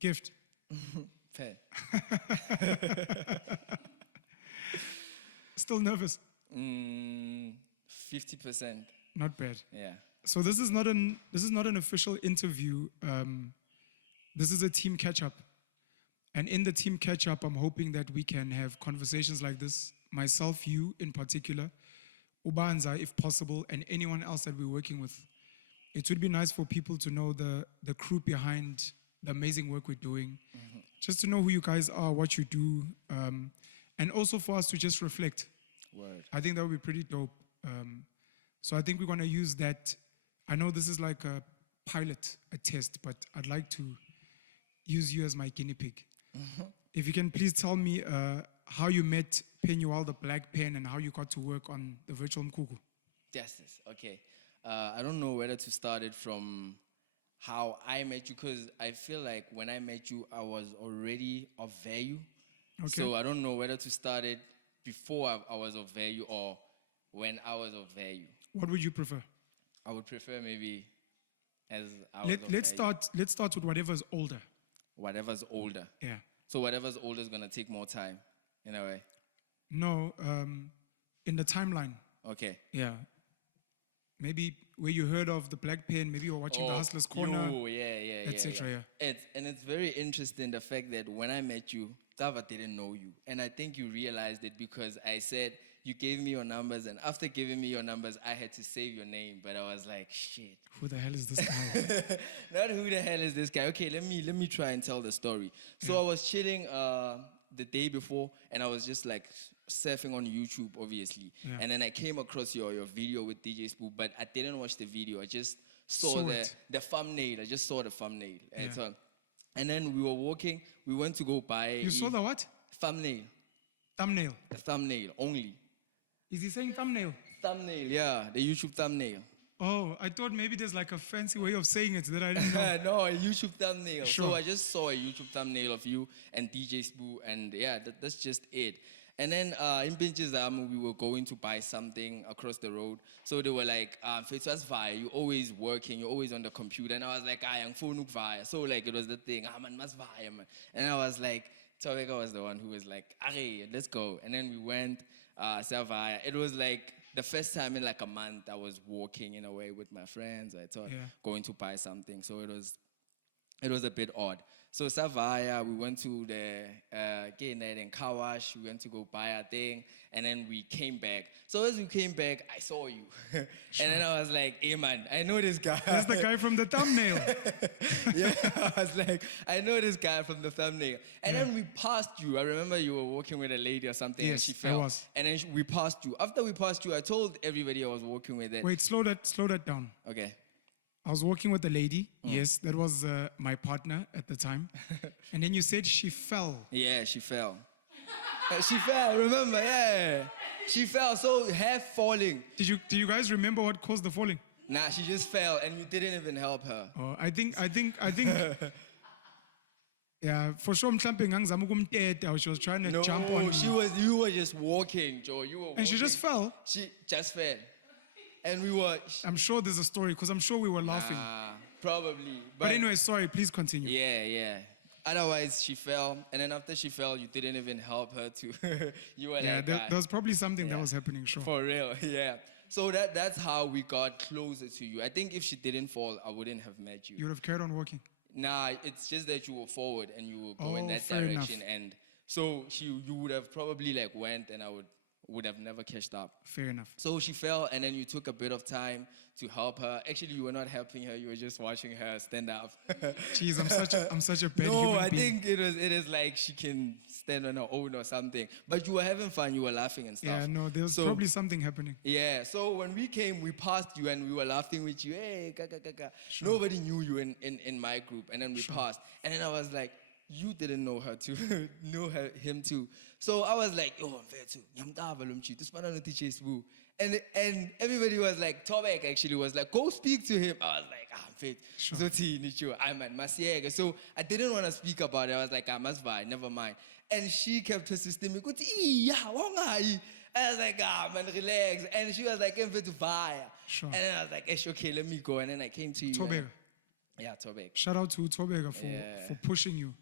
Gift. Fair. Still nervous? 50%. Not bad. Yeah. So this is not an official interview. This is a team catch-up. And in the team catch-up, I'm hoping that we can have conversations like this. Myself, you in particular, Ubanza, if possible, and anyone else that we're working with. It would be nice for people to know the crew behind the amazing work we're doing. Mm-hmm. Just to know who you guys are, what you do, and also for us to just reflect. Word. I think that would be pretty dope. So I think we're going to use that. I know this is like a pilot, a test, but I'd like to use you as my guinea pig. Mm-hmm. If you can please tell me how you met Penuel the Black Pen and how you got to work on the Virtual Mkhukhu. Yes, okay. I don't know whether to start it from how I met you, because I feel like when I met you, I was already of value. Okay. So I don't know whether to start it before I was of value or when I was of value. What would you prefer? I would prefer maybe as I was let's start with whatever's older. Whatever's older. Yeah. So whatever's older is gonna take more time, in a way. No, in the timeline. Okay. Yeah. Maybe where you heard of the Black Pen, maybe you were watching the Hustler's Corner. Oh, yeah. Etc. Yeah. It's very interesting, the fact that when I met you, Tava didn't know you. And I think you realized it because I said, you gave me your numbers, and after giving me your numbers, I had to save your name. But I was like, shit. Who the hell is this guy? Not who the hell is this guy. Okay, let me try and tell the story. So I was chilling the day before, and I was just like surfing on YouTube, obviously. Yeah. And then I came across your video with DJ Spook, but I didn't watch the video. I just saw the thumbnail. I just saw the thumbnail. And then we were walking. We went to go buy. You saw the what? Thumbnail. Thumbnail. The thumbnail only. Is he saying thumbnail? Thumbnail, yeah. The YouTube thumbnail. Oh, I thought maybe there's like a fancy way of saying it that I didn't know. No, a YouTube thumbnail. Sure. So I just saw a YouTube thumbnail of you and DJ Spoo, and yeah, that's just it. And then in Pinchizam, we were going to buy something across the road. So they were like, Fetus Vaya, you're always working, you're always on the computer. And I was like, I am phone Vaya. So like it was the thing, man, must Vaya, man. And I was like, Taweka was the one who was like, okay, let's go. And then we went, Savaya. It was like the first time in like a month I was walking in a way with my friends. I thought going to buy something. So it was a bit odd. So Savaya, we went to the gay night in Kawash. We went to go buy a thing, and then we came back. So as we came back, I saw you. And then I was like, hey man, I know this guy. That's the guy from the thumbnail. Yeah, I was like, I know this guy from the thumbnail. And then we passed you. I remember you were walking with a lady or something, and she fell. I was. And then we passed you. After we passed you, I told everybody I was walking with it. Wait, slow that down. Okay. I was walking with a lady. Yes, that was my partner at the time. And then you said she fell. Yeah, she fell. She fell, remember? Yeah. She fell, so half falling. Do you guys remember what caused the falling? Nah, she just fell, and we didn't even help her. Oh, I think. Yeah, for sure. She was trying to jump on. You were just walking, Joe. You were walking. And she just fell. She just fell. And we were... I'm sure there's a story, because I'm sure we were laughing. Probably. But anyway, sorry, please continue. Yeah. Otherwise, she fell. And then after she fell, you didn't even help her to... You were like... there was probably something that was happening, sure. For real, yeah. So that's how we got closer to you. I think if she didn't fall, I wouldn't have met you. You would have carried on walking? Nah, it's just that you were forward and you would go in that direction. Enough. And so you would have probably like went, and I would have never catched up. Fair enough. So she fell, and then you took a bit of time to help her. Actually, you were not helping her; you were just watching her stand up. Jeez, I'm such a bad human being. No, I think it is like she can stand on her own or something. But you were having fun, you were laughing and stuff. Yeah, no, there was probably something happening. Yeah, so when we came, we passed you and we were laughing with you. Hey, kaka. Sure. Nobody knew you in my group, and then we passed, and then I was like, you didn't know her too, him too. So I was like, oh, I'm fair too. And everybody was like, Tobek actually was like, go speak to him. I was like, I'm fit. So I didn't want to speak about it. I was like, I must buy, never mind. And she kept persisting. I was like, man, relax. And she was like, I'm fit to buy. Sure. And then I was like, okay, let me go. And then I came to you. Tobek. Yeah, Tobek. Shout out to Tobega Yeah. for pushing you.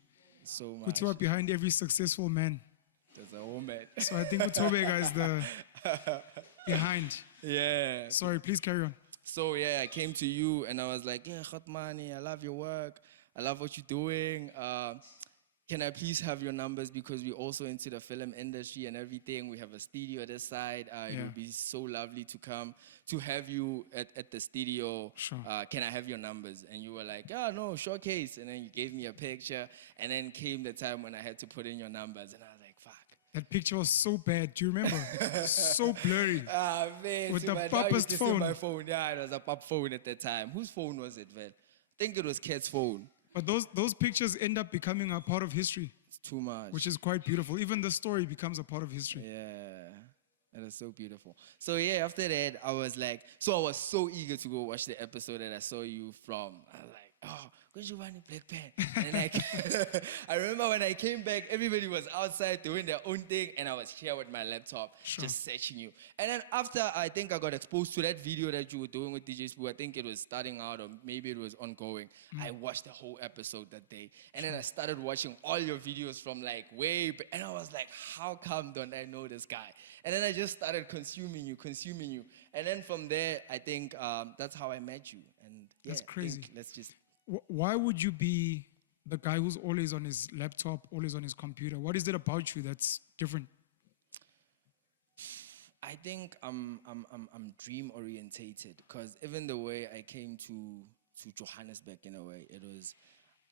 So much. Kutiwa behind every successful man. There's a woman. So I think Tobega is the behind. Yeah. Sorry, please carry on. So yeah, I came to you and I was like, yeah, Khatmani, I love your work. I love what you're doing. Can I please have your numbers, because we're also into the film industry and everything. We have a studio at this side. It would be so lovely to come to have you at the studio. Sure. Can I have your numbers? And you were like, oh, no, showcase. And then you gave me a picture. And then came the time when I had to put in your numbers. And I was like, fuck. That picture was so bad. Do you remember? So blurry. Ah, man. With see, the man, now you papa's can see phone. my phone. Yeah, it was a pop phone at that time. Whose phone was it, man? I think it was Kat's phone. But those pictures end up becoming a part of history, It's too much. which is quite beautiful. Even the story becomes a part of history. Yeah, that is so beautiful. So yeah, after that, I was so eager to go watch the episode that I saw you from. I was like, oh, because you want Black Pen. And like, I remember when I came back, everybody was outside doing their own thing, and I was here with my laptop, just searching you. And then after, I think I got exposed to that video that you were doing with DJ Spoo. I think it was starting out, or maybe it was ongoing. I watched the whole episode that day, and then I started watching all your videos from like way back, and I was like, how come don't I know this guy? And then I just started consuming you. And then from there, I think that's how I met you. And yeah, That's crazy. Let's just... Why would you be the guy who's always on his laptop, always on his computer? What is it about you that's different? I think I'm dream orientated, because even the way I came to Johannesburg in a way, it was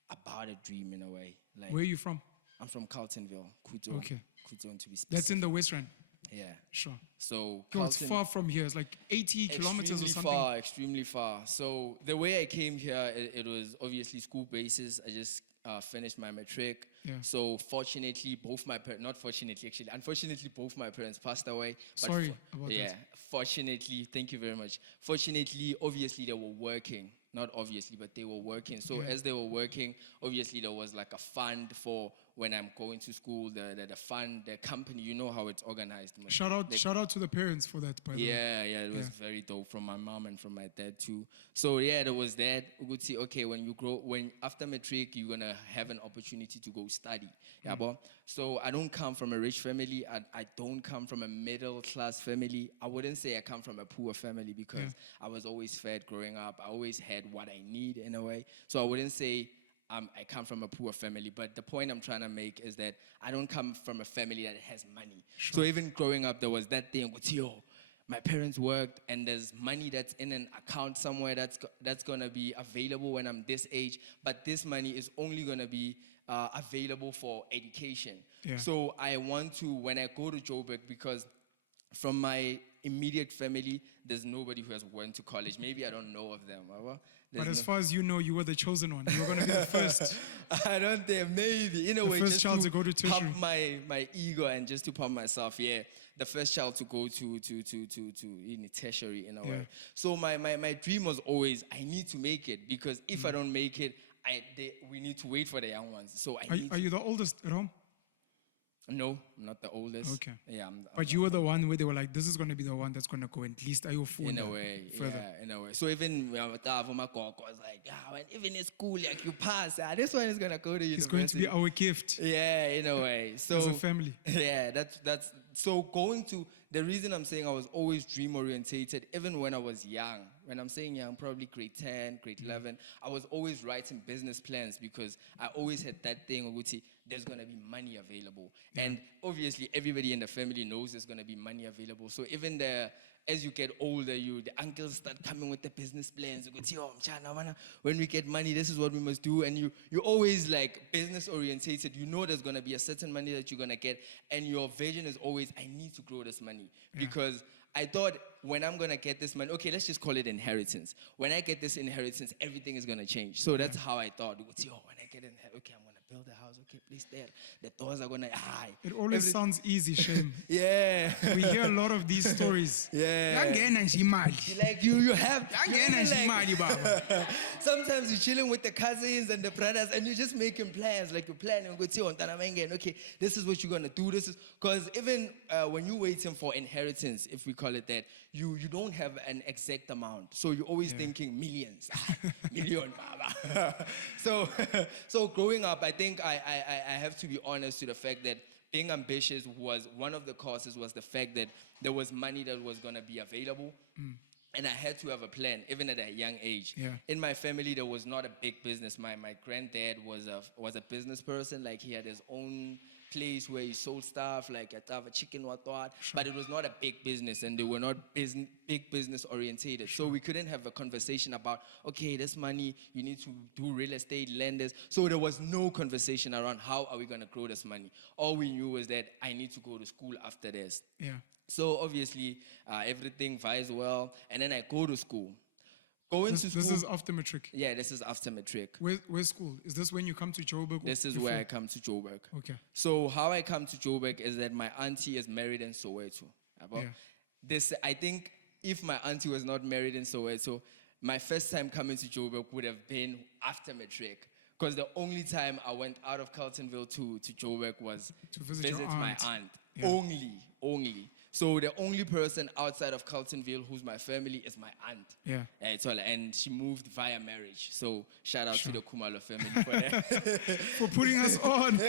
about a dream in a way. Like, Where are you from? I'm from Carltonville, Kuto. Okay. Kuto, to be specific. That's in the West Rand. Yeah. Sure. So Yo, it's far from here. It's like 80 kilometers or something. Extremely far. So the way I came here, it was obviously school basis. I just finished my matric. Yeah. So fortunately, unfortunately, both my parents passed away. But Sorry about that. Yeah, fortunately, thank you very much. Fortunately, obviously, they were working. Not obviously, but they were working. So as they were working, obviously, there was like a fund for when I'm going to school, the fund, the company, you know how it's organized. Man. Shout out to the parents for that, by the way. Yeah, it was very dope from my mom and from my dad too. So yeah, there was that. We could see, okay, when you grow, after matric, you're gonna have an opportunity to go study. Yeah, but so I don't come from a rich family. I don't come from a middle class family. I wouldn't say I come from a poor family, because I was always fed growing up. I always had what I need in a way. So I wouldn't say I come from a poor family, but the point I'm trying to make is that I don't come from a family that has money. So even growing up, there was that thing with, my parents worked, and there's money that's in an account somewhere that's gonna be available when I'm this age, but this money is only gonna be available for education. Yeah. So I want to, when I go to Joburg, because from my immediate family, there's nobody who has went to college. Maybe I don't know of them. But as far as you know, you were the chosen one. You were going to be the first. I don't think, maybe. In a way, first just child to go to tertiary. pump my ego and just to pump myself, the first child to go to in tertiary in a way. So my dream was always, I need to make it, because if I don't make it, we need to wait for the young ones. So Are you the oldest at home? No, I'm not the oldest. Okay. Yeah, But you were the one where they were like, this is going to be the one that's going to go, at least are you in a way, further. yeah, in a way. So even my koko was like, even in school, like you pass, this one is gonna go to university. It's going to be our gift. Yeah, in a way. So as a family. Yeah, that's so going to the reason I'm saying I was always dream orientated, even when I was young. When I'm saying young, probably grade 10, grade 11, I was always writing business plans, because I always had that thing of, there's going to be money available. And obviously, everybody in the family knows there's going to be money available. So even as you get older, the uncles start coming with the business plans. You go, Mchana, when we get money, this is what we must do. And you're always like business orientated. You know there's going to be a certain money that you're going to get. And your vision is always, I need to grow this money. Because I thought, when I'm going to get this money, okay, let's just call it inheritance. When I get this inheritance, everything is going to change. So that's how I thought. When I get inheritance, okay, I'm going to build a house. Okay, please there. The doors are gonna high. It always sounds easy, Shame. Yeah. We hear a lot of these stories. Yeah. Yangena nje imali. Like you have Yangena you're nje even imali, baba. sometimes you're chilling with the cousins and the brothers and you're just making plans. Like you're planning, okay, this is what you're gonna do. This is because even when you're waiting for inheritance, if we call it that, you don't have an exact amount. So you're always thinking millions. Million, baba. So growing up, I think I have to be honest to the fact that being ambitious was one of the causes was the fact that there was money that was going to be available. And I had to have a plan, even at a young age. Yeah. In my family, there was not a big business. My granddad was a business person. Like he had his own place where he sold stuff, like a chicken or what. But it was not a big business, and they were not big business orientated. So we couldn't have a conversation about, okay, this money, you need to do real estate, lenders. So there was no conversation around how are we going to grow this money. All we knew was that I need to go to school after this. Yeah. So obviously, everything vies well. And then I go to school. This is after matric. Yeah, this is after matric. Where's school? Is this when you come to Joburg? This is where I come to Joburg. Okay. So how I come to Joburg is that my auntie is married in Soweto. Yeah. I think if my auntie was not married in Soweto, my first time coming to Joburg would have been after matric. Because the only time I went out of Carltonville to Joburg was to visit your my aunt. aunt. Yeah. Only. So the only person outside of Carltonville who's my family is my aunt. Yeah. And she moved via marriage. So shout out to the Kumalo family for that. For putting us on.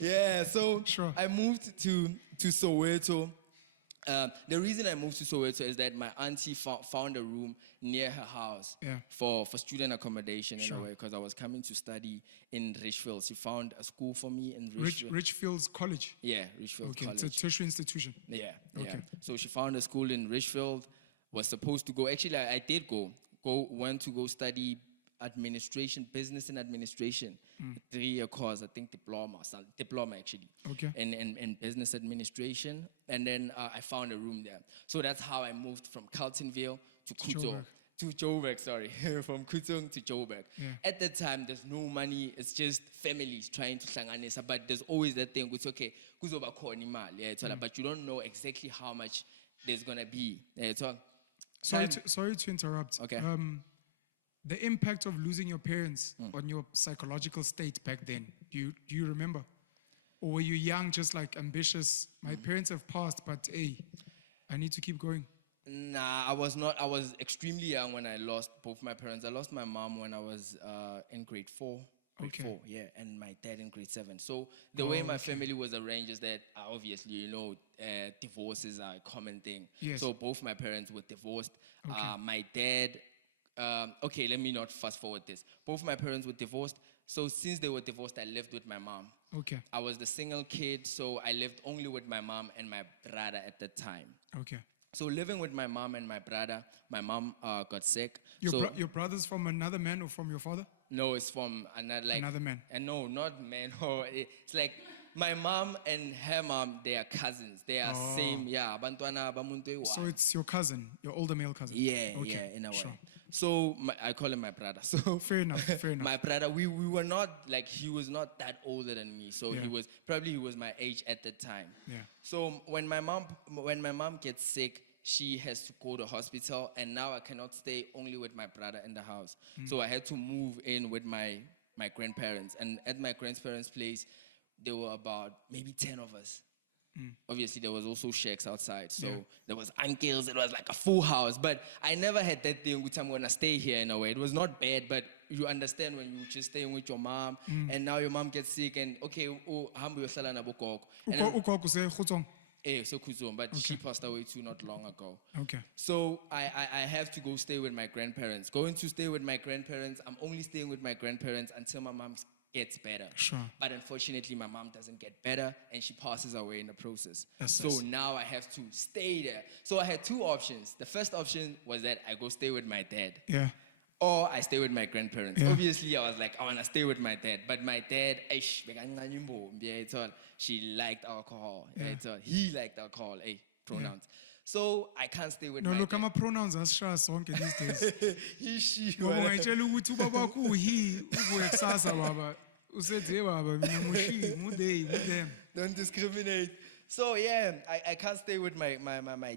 Yeah, so Sure. I moved to Soweto. The reason I moved to Soweto is that my auntie found a room near her house for student accommodation in a way, because I was coming to study in Richfield. She found a school for me in Richfield. Richfield's College? Yeah, Richfield College. It's a tertiary institution. Yeah. Okay. So she found a school in Richfield, was supposed to go. Actually, I did went to go study administration, business and administration, 3-year course, I think diploma actually, okay, in business administration, and then I found a room there. So that's how I moved from Carltonville to Kuto. To Joburg, sorry, from Kutong to Joburg. Yeah. At that time, there's no money, it's just families trying to hlanganisa, but there's always that thing, it's okay, kuzoba khona imali, but you don't know exactly how much there's gonna be. Sorry to interrupt. Okay. The impact of losing your parents on your psychological state back then, do you remember? Or were you young, just like ambitious? My parents have passed, but hey, I need to keep going. Nah, I was not. I was extremely young when I lost both my parents. I lost my mom when I was in grade 4. Grade 4, yeah, and my dad in grade 7. So the way my family was arranged is that obviously, divorces are a common thing. Yes. So both my parents were divorced. Okay. My dad, let me not fast forward this. Both my parents were divorced. So since they were divorced, I lived with my mom. Okay. I was the single kid, so I lived only with my mom and my brother at the time. Okay. So living with my mom and my brother, my mom got sick. Your brother's from another man or from your father? No, it's from another man. And no, not man. It's like my mom and her mom, they are cousins. They are same, bantwana bamuntu. So it's your cousin, your older male cousin. Yeah, in a way. Sure. So I call him my brother. So fair enough. My brother, we were not he was not that older than me. So he was my age at the time. Yeah. So when my mom gets sick, she has to go to hospital, and now I cannot stay only with my brother in the house. So I had to move in with my grandparents. And at my grandparents' place, there were about maybe 10 of us. Obviously, there was also shacks outside. So there was uncles. It was like a full house. But I never had that thing which I'm going to stay here in a way. It was not bad, but you understand when you just staying with your mom, and now your mom gets sick, and okay, hambo yohlala nabo gogo. Ugogo se Khutsong? So Kuzum, but she passed away too not long ago. Okay. So I have to go stay with my grandparents. Going to stay with my grandparents, I'm only staying with my grandparents until my mom gets better. Sure. But unfortunately, my mom doesn't get better, and she passes away in the process. So now I have to stay there. So I had two options. The first option was that I go stay with my dad. Yeah. Or I stay with my grandparents. Yeah. Obviously, I was like, I want to stay with my dad. But my dad, she liked alcohol. Yeah. He liked alcohol, pronouns. So I can't stay with No, my look, dad. I'm a pronouns as sonke these days. He, she, Ngoba whatever. ngayitshela ukuthi ubaba wakho uhi ubuye kusasa baba. Usethe baba mina ngushi, they, them. Don't discriminate. So yeah, I can't stay with my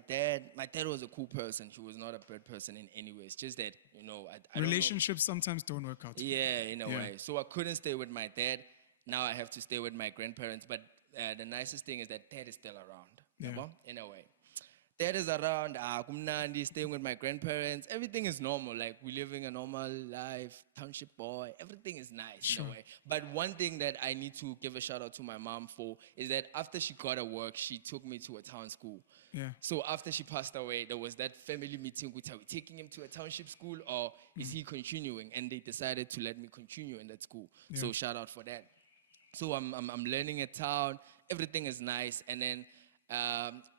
dad. My dad was a cool person. He was not a bad person in any way. It's just that, I don't know. Relationships sometimes don't work out. Yeah, in a way. So I couldn't stay with my dad. Now I have to stay with my grandparents. But the nicest thing is that dad is still around. Yeah. Yabo? In a way. Dad is around, kumnandi, staying with my grandparents. Everything is normal. Like, we're living a normal life, township boy. Everything is nice in a way. But one thing that I need to give a shout out to my mom for is that after she got a work, she took me to a town school. Yeah. So after she passed away, there was that family meeting with, are we taking him to a township school or is he continuing? And they decided to let me continue in that school. Yeah. So shout out for that. So I'm learning at town. Everything is nice. And then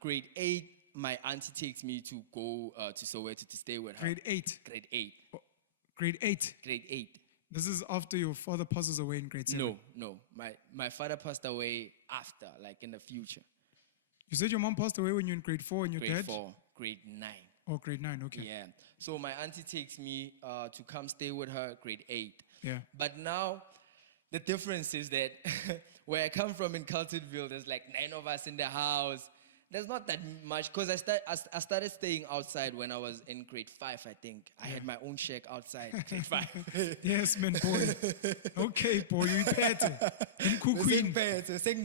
grade 8, my auntie takes me to go to Soweto to stay with her. Grade 8. Grade 8. Oh, grade 8. Grade 8. This is after your father passes away in grade 7. No. My father passed away after, like in the future. You said your mom passed away when you're in grade 4 and your Grade dad? 4, grade 9. Oh, grade 9, okay. Yeah. So my auntie takes me to come stay with her, grade 8. Yeah. But now, the difference is that where I come from in Carltonville, there's like 9 of us in the house. There's not that much, because I started staying outside when I was in grade 5, I think. I had my own shack outside, grade 5. Yes, man, boy. Okay, boy, you better.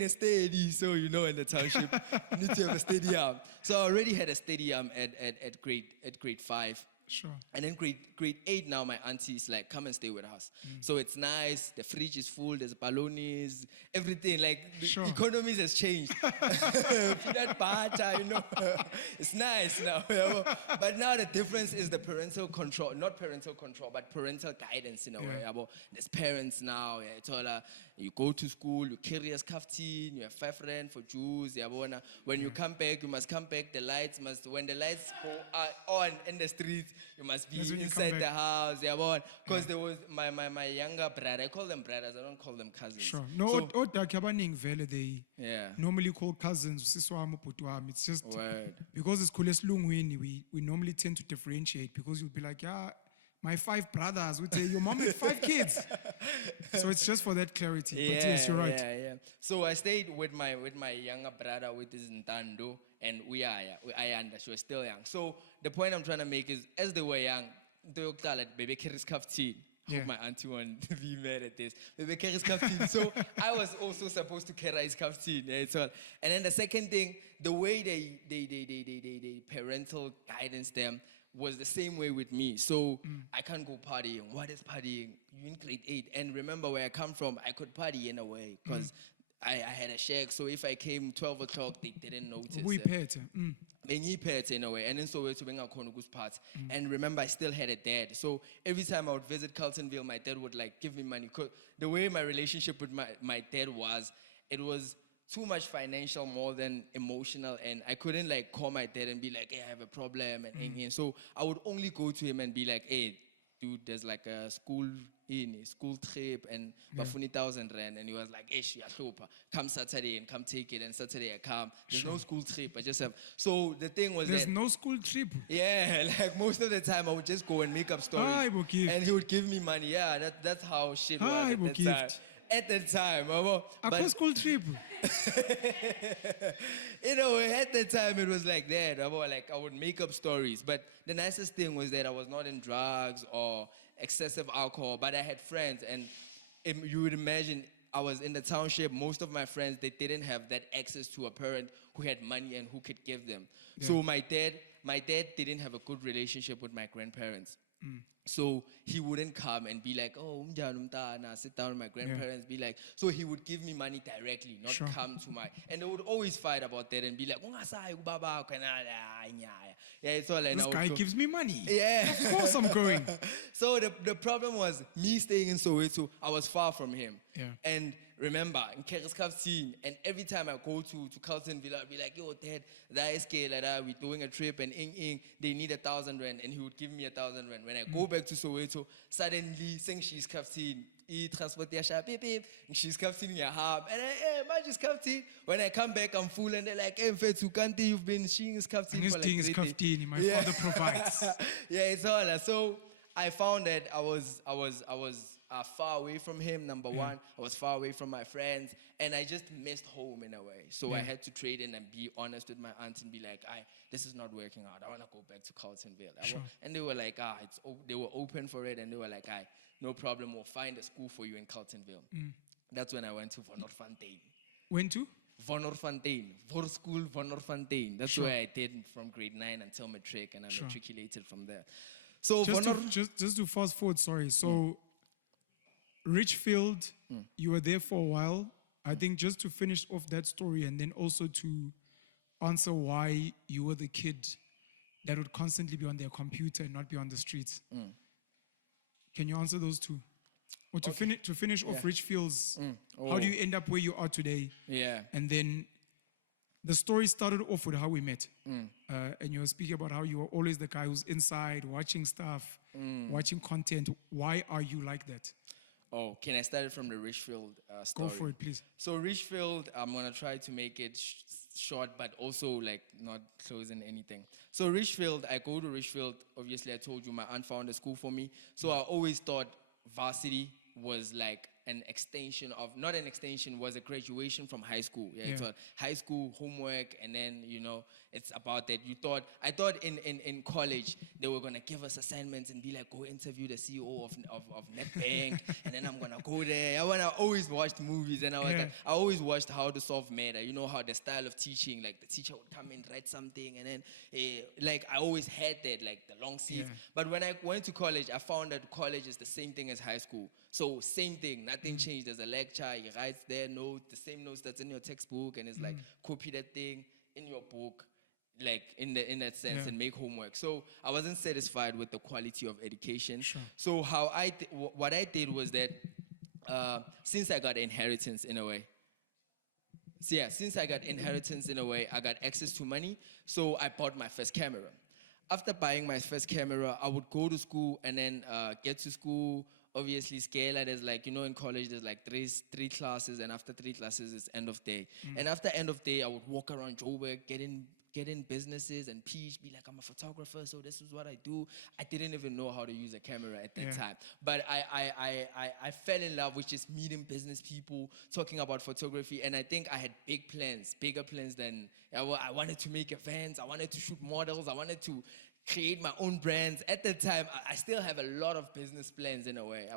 Steady, so in the township, you need to have a stadium. So I already had a stadium at grade 5. Sure. And then grade 8 now, my auntie is like, come and stay with us. So it's nice, the fridge is full, there's balloonies, everything. Like, the economies has changed. Peanut butter, It's nice now. But now the difference is the parental control, not parental control, but parental guidance in a way. There's parents now, it's all, you go to school, you carry a kaftin, you have 5 rand for juice. When you come back, you must come back. When the lights go on in the streets, you must be inside the house. Because there was my younger brother. I call them brothers. I don't call them cousins. Sure. No, they Yeah. normally call cousins. It's just Word. because it's Kuleslungwini, we normally tend to differentiate, because you'll be like, yeah, my 5 brothers would say, your mom had 5 kids. So it's just for that clarity. But yes, you're right. Yeah. So I stayed with my younger brother, with his Ntando, and she was still young. So the point I'm trying to make is, as they were young, they were like, baby carries kaftin. Hope my auntie won't be mad at this. Baby carries kaftin. So I was also supposed to carry his kaftin. And then the second thing, the way they parental guidance them was the same way with me. So I can't go partying. What is partying? You're in grade 8. And remember where I come from, I could party in a way, because I had a shack. So if I came 12 o'clock, they didn't notice. In a way. And then so we're to part. And remember, I still had a dad. So every time I would visit Carltonville, my dad would like give me money. The way my relationship with my dad was, it was too much financial more than emotional, and I couldn't like call my dad and be like, hey, I have a problem, and so I would only go to him and be like, hey, dude, there's like a school trip and bafuni 1,000 rand, and he was like, hey, come Saturday and come take it, and Saturday I come. There's no school trip, I just have. So the thing was there's no school trip. Yeah, like most of the time I would just go and make up stories, and he would give me money. Yeah, that's how shit was at that time. At that time, but school trip. At that time it was like that. Like I would make up stories. But the nicest thing was that I was not in drugs or excessive alcohol, but I had friends, and you would imagine I was in the township. Most of my friends, they didn't have that access to a parent who had money and who could give them. Yeah. So my dad didn't have a good relationship with my grandparents. So he wouldn't come and be like, oh, sit down with my grandparents, be like, so he would give me money directly, not come to my, and they would always fight about that and be like, yeah, it's all like, this guy gives me money. Yeah. Of course I'm going. So the problem was me staying in Soweto, I was far from him. Yeah. And remember, in Kereskaftin, and every time I go to Carltonville, I'd be like, yo, Dad, we're doing a trip, and they need 1,000 rand, and he would give me 1,000 rand. When I go back to Soweto, suddenly, she's Kaftin, transport beep beep. She's captain in your hub. And hey, just captain. When I come back, I'm full and they're like, hey, Mfethu, Kanti, you've been seeing his captain And for this like thing is 3 days. kaftin, my father provides. Yeah, it's all that. So I found that I was far away from him, number one. I was far away from my friends, and I just missed home in a way. So I had to trade in and be honest with my aunt and be like, this is not working out. I want to go back to Carltonville. Sure. And they were like, they were open for it, and they were like, no problem, we'll find a school for you in Carltonville. That's when I went to Von Orphaned. When to? Von Orphaned, Vor School Von Orphaned. That's where I did from grade 9 until matric, and I matriculated from there. So just to fast forward, sorry. So Richfield, you were there for a while. I think just to finish off that story and then also to answer why you were the kid that would constantly be on their computer and not be on the streets. Can you answer those two? Or to finish off Richfield's, how do you end up where you are today? Yeah. And then the story started off with how we met. And you were speaking about how you were always the guy who's inside, watching stuff, watching content. Why are you like that? Oh, can I start it from the Richfield story? Go for it, please. So Richfield, I'm going to try to make it short, but also like not closing anything. So Richfield, I go to Richfield. Obviously, I told you my aunt found a school for me. So I always thought varsity was like an extension of, not an extension, was a graduation from high school. Yeah, it's a high school homework, and then, it's about that. I thought in college, they were going to give us assignments and be like, go interview the CEO of NetBank, and then I'm going to go there. I always watched movies, and I always watched How to Solve Matter. You know how the style of teaching, like the teacher would come in, write something, and then, like I always had that, like the long seats. But when I went to college, I found that college is the same thing as high school. So same thing, nothing changed. There's a lecture, he writes their notes, the same notes that's in your textbook, and it's like copy that thing in your book, like in that sense, and make homework. So I wasn't satisfied with the quality of education. So what I did was that since I got inheritance in a way, I got access to money, so I bought my first camera. After buying my first camera, I would go to school and then get to school. Obviously, Scala, there's like, in college, there's like three classes, and after 3 classes, it's end of day. And after end of day, I would walk around Joburg, get in businesses and pitch, be like, I'm a photographer, so this is what I do. I didn't even know how to use a camera at that time. But I fell in love with just meeting business people, talking about photography, and I think I had bigger plans than, I wanted to make events, I wanted to shoot models, I wanted to create my own brands. At that time, I still have a lot of business plans in a way.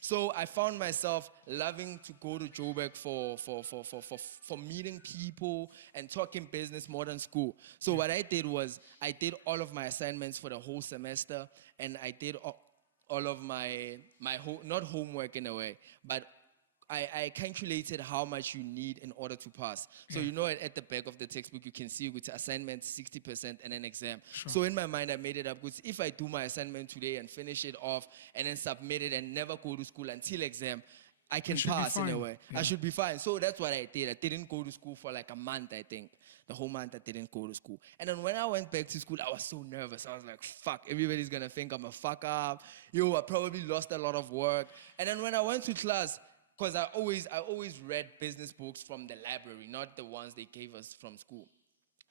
So I found myself loving to go to Joburg for meeting people and talking business more than school. So what I did was I did all of my assignments for the whole semester, and I did all of my not homework in a way, but I calculated how much you need in order to pass. So at the back of the textbook, you can see with assignment 60% and an exam. So in my mind, I made it up because if I do my assignment today and finish it off and then submit it and never go to school until exam, I can pass in a way. I should be fine. So that's what I did. I didn't go to school for like a month, I think. The whole month I didn't go to school. And then when I went back to school, I was so nervous. I was like, fuck, everybody's going to think I'm a fuck up. I probably lost a lot of work. And then when I went to class, because I always read business books from the library, not the ones they gave us from school.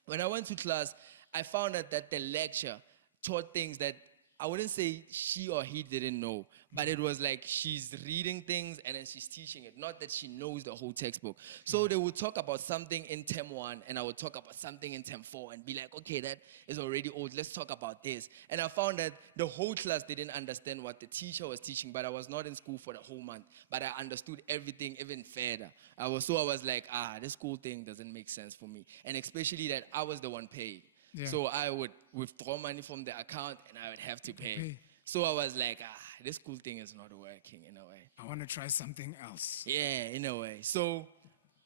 When I went to class, I found out that the lecture taught things that I wouldn't say she or he didn't know, but it was like she's reading things and then she's teaching it, not that she knows the whole textbook. So they would talk about something in term 1 and I would talk about something in term 4 and be like, okay, that is already old, let's talk about this. And I found that the whole class didn't understand what the teacher was teaching, but I was not in school for the whole month, but I understood everything even further. I was like, this school thing doesn't make sense for me. And especially that I was the one paid. So I would withdraw money from the account and I would have to pay. So I was like, this cool thing is not working in a way. I want to try something else. Yeah, in a way. So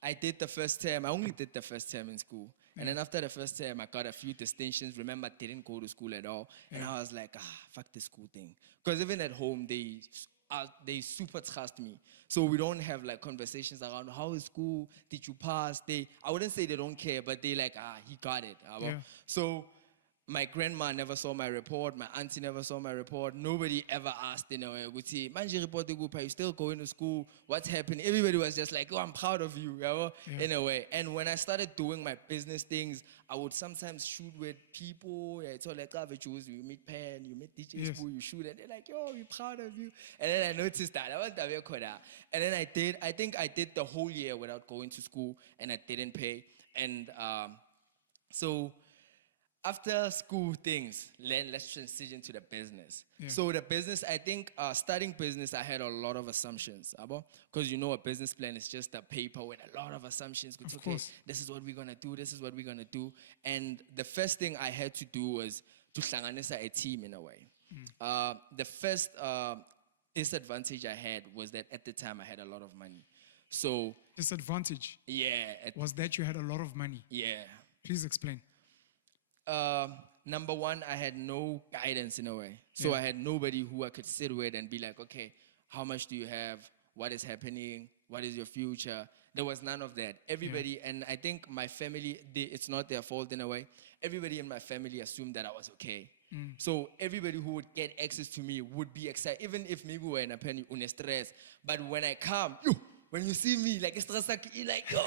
I did the first term. I only did the first term in school. And then after the first term, I got a few distinctions. Remember, I didn't go to school at all. And I was like, fuck this school thing. Because even at home, they super trust me. So we don't have like conversations around how is school, did you pass? I wouldn't say they don't care, but they like, he got it. So my grandma never saw my report. My auntie never saw my report. Nobody ever asked, you know, would say, "Manje report the group, are you still going to school? What's happening?" Everybody was just like, "Oh, I'm proud of you," in a way. And when I started doing my business things, I would sometimes shoot with people. Yeah, it's all like, you meet Pen, you meet DJ Yes. Spoo, you shoot, and they're like, "Yo, we're proud of you." And then I noticed that. And then I think I did the whole year without going to school, and I didn't pay. And so after school things, then let's transition to the business. Yeah. So the business, I think, starting business, I had a lot of assumptions, because you know a business plan is just a paper with a lot of assumptions. It's Of okay, course. this is what we're gonna do. This is what we're gonna do. And the first thing I had to do was to hlanganisa a team in a way. The first disadvantage I had was that at the time I had a lot of money. So Disadvantage yeah, was that you had a lot of money. yeah. Please explain. Number one, I had no guidance in a way. So Yeah. I had nobody who I could sit with and be like, okay, how much do you have? What is happening? What is your future? There was none of that. Everybody, and I think my family, it's not their fault in a way. Everybody in my family assumed that I was okay. So everybody who would get access to me would be excited, even if maybe we're in a penny, un stress. But when I come, when you see me, like, you're like, yo,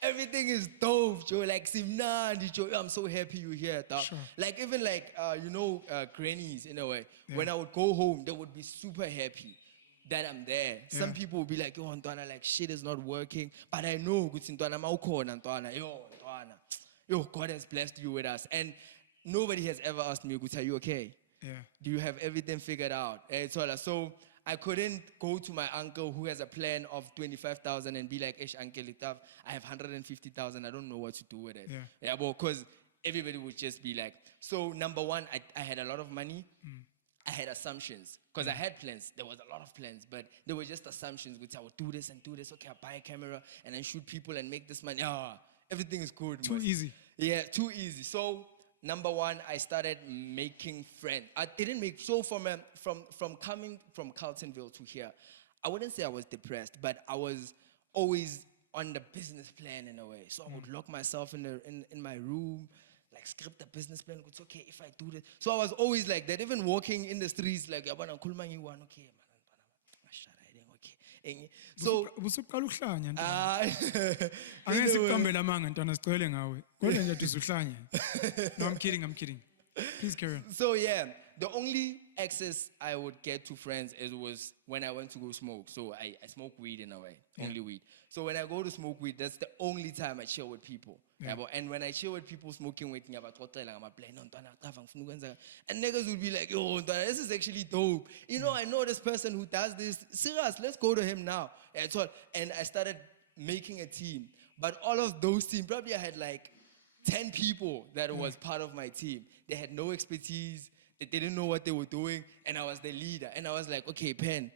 everything is dope, Joe. Like, Simnandi, Joe. I'm so happy you're here, dog. Sure. Like, even like, grannies, in a way. Yeah. When I would go home, they would be super happy that I'm there. Yeah. Some people would be like, yo, Ndwana, like, shit is not working. But I know, Ndwana, Ndwana, yo, God has blessed you with us. And nobody has ever asked me, are you okay? Yeah. Do you have everything figured out? So I couldn't go to my uncle who has a plan of 25,000 and be like, "Ish, uncle, I have 150,000. I don't know what to do with it." Yeah, because everybody would just be like. So number one, I had a lot of money. I had assumptions because I had plans. There was a lot of plans, but they were just assumptions. Which I would do this and do this. Okay, I'll buy a camera and then shoot people and make this money. Everything is good. Too easy. Yeah, too easy. So number one, I started making friends. I didn't make, so from coming from Carltonville to here, I wouldn't say I was depressed, but I was always on the business plan in a way. So I would lock myself in my room, like script the business plan. It's okay if I do this. So I was always like that. Even walking in the streets, like, okay, man, so busuqala ukuhlanya angeke sikuqambele amanga ntwana sicele ngawe kodwa nje usuhlanya. No, I'm kidding. Please carry on. So yeah, the only access I would get to friends was when I went to go smoke. So I smoke weed in a way, only weed. So when I go to smoke weed, that's the only time I chill with people. Yeah. And when I chill with people smoking with me, and niggas would be like, yo, this is actually dope. You know, I know this person who does this. Serious, let's go to him now. And I started making a team. But all of those teams, probably I had like 10 people that was part of my team. They had no expertise. They didn't know what they were doing. And I was the leader. And I was like, okay, Pen,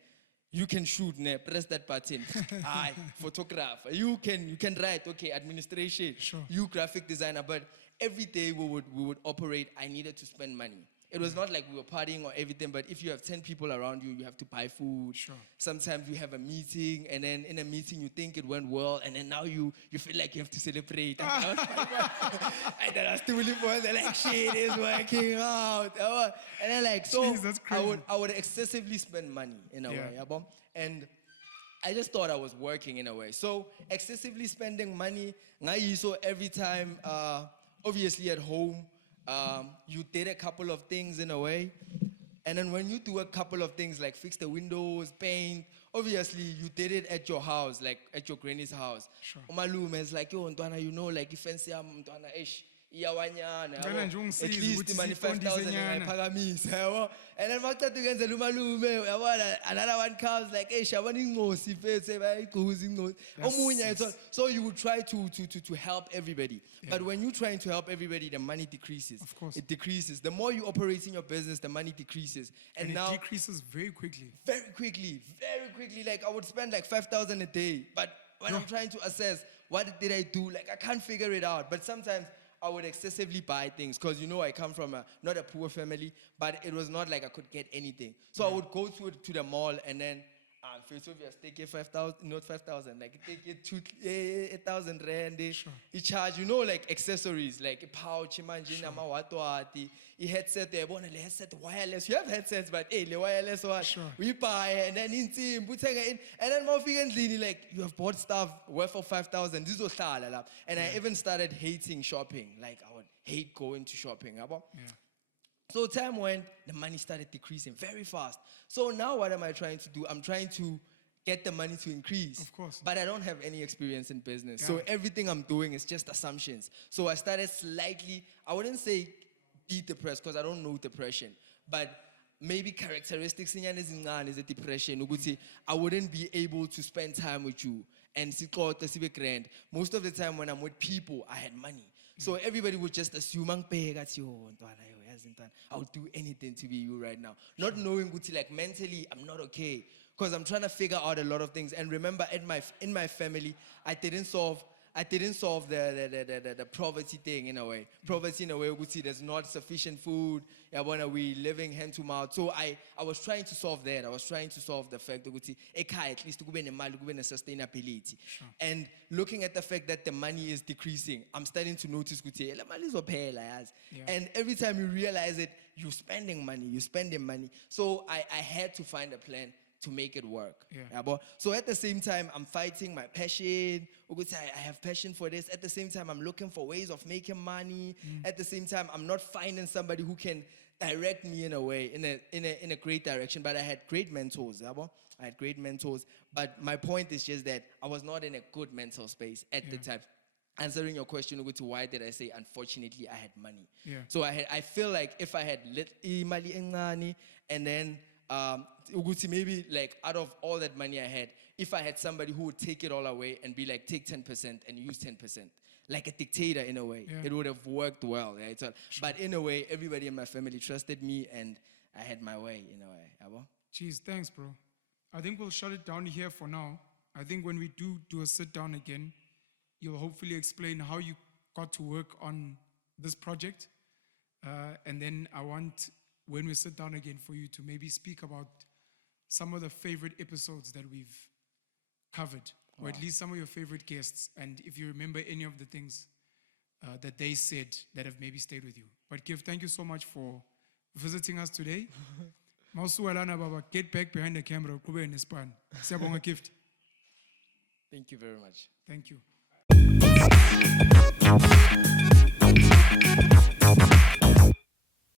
you can shoot, press that button. I photographer. You can write, okay, administration. Sure. You graphic designer. But every day we would operate. I needed to spend money. It was not like we were partying or everything, but if you have 10 people around you, you have to buy food. Sure. Sometimes you have a meeting, and then in a meeting you think it went well, and then now you feel like you have to celebrate. And then I still they're like, shit is working out. And then like, so Jeez, that's crazy. I would excessively spend money in a way. And I just thought I was working in a way. So excessively spending money, so every time, obviously at home, you did a couple of things in a way. And then when you do a couple of things like fix the windows, paint, obviously you did it at your house, like at your granny's house. Sure. Umalume is like, yo, Ndwana, you know, like, if Ndwana ish. Ngicela nje At ungisize least ukuthi money sifundise 5,000 nyana. ngayiphakamisa. And then after the umalume, another one comes like, hey, shabani ngosi fethu bayigquza ingosi. Omunye. So you would try to help everybody. But when you're trying to help everybody, the money decreases. Of course. It decreases. The more you operate in your business, the money decreases. And now it decreases very quickly. very quickly. Like I would spend like 5,000 a day. But when I'm trying to assess what did I do, like I can't figure it out. But sometimes I would excessively buy things because, you know, I come from not a poor family, but it was not like I could get anything. So I would go to the mall and then first of all, take it 5,000, not 5,000, like take it 1,000 rand. Sure. You charge, you know, like accessories, like a pouch, a headset, headset, wireless. You have headsets, but the wireless one, Sure. we buy and then in team, and then more frequently, like you have bought stuff worth of 5,000. This was and I even started hating shopping. Like I would hate going to shopping. Yeah. So time went, the money started decreasing very fast. So now what am I trying to do? I'm trying to get the money to increase. Of course. But I don't have any experience in business. Yeah. So everything I'm doing is just assumptions. So I started slightly, I wouldn't say be depressed because I don't know depression. But maybe characteristics in is a depression. Ukuthi, I wouldn't be able to spend time with you. And grand. Most of the time when I'm with people, I had money. So everybody would just assume I'll do anything to be you right now. Not knowing like mentally I'm not okay. Because I'm trying to figure out a lot of things. And remember in my family, I didn't solve the poverty thing in a way. Poverty in a way, there's not sufficient food. We living hand to mouth. So I was trying to solve that. I was trying to solve the fact that at least sustainability. Sure. And looking at the fact that the money is decreasing, I'm starting to notice and every time you realize it, you're spending money. So I had to find a plan to make it work. Yeah. So at the same time, I'm fighting my passion. I have passion for this. At the same time, I'm looking for ways of making money. At the same time, I'm not finding somebody who can direct me in a way, in a great direction. But I had great mentors. I had great mentors. But my point is just that I was not in a good mental space at the time. Answering your question, why did I say, unfortunately, I had money. Yeah. So I feel like if I had imali engani and then maybe like out of all that money I had, if I had somebody who would take it all away and be like, take 10% and use 10%, like a dictator in a way, it would have worked well. Right? So, but in a way, everybody in my family trusted me and I had my way in a way. Jeez, thanks, bro. I think we'll shut it down here for now. I think when we do a sit down again, you'll hopefully explain how you got to work on this project. And then I want, when we sit down again, for you to maybe speak about some of the favorite episodes that we've covered, or at least some of your favorite guests, and if you remember any of the things that they said that have maybe stayed with you. But Gift, thank you so much for visiting us today. Mausuelana Baba, get back behind the camera. Siyabonga Gift. Thank you very much. Thank you.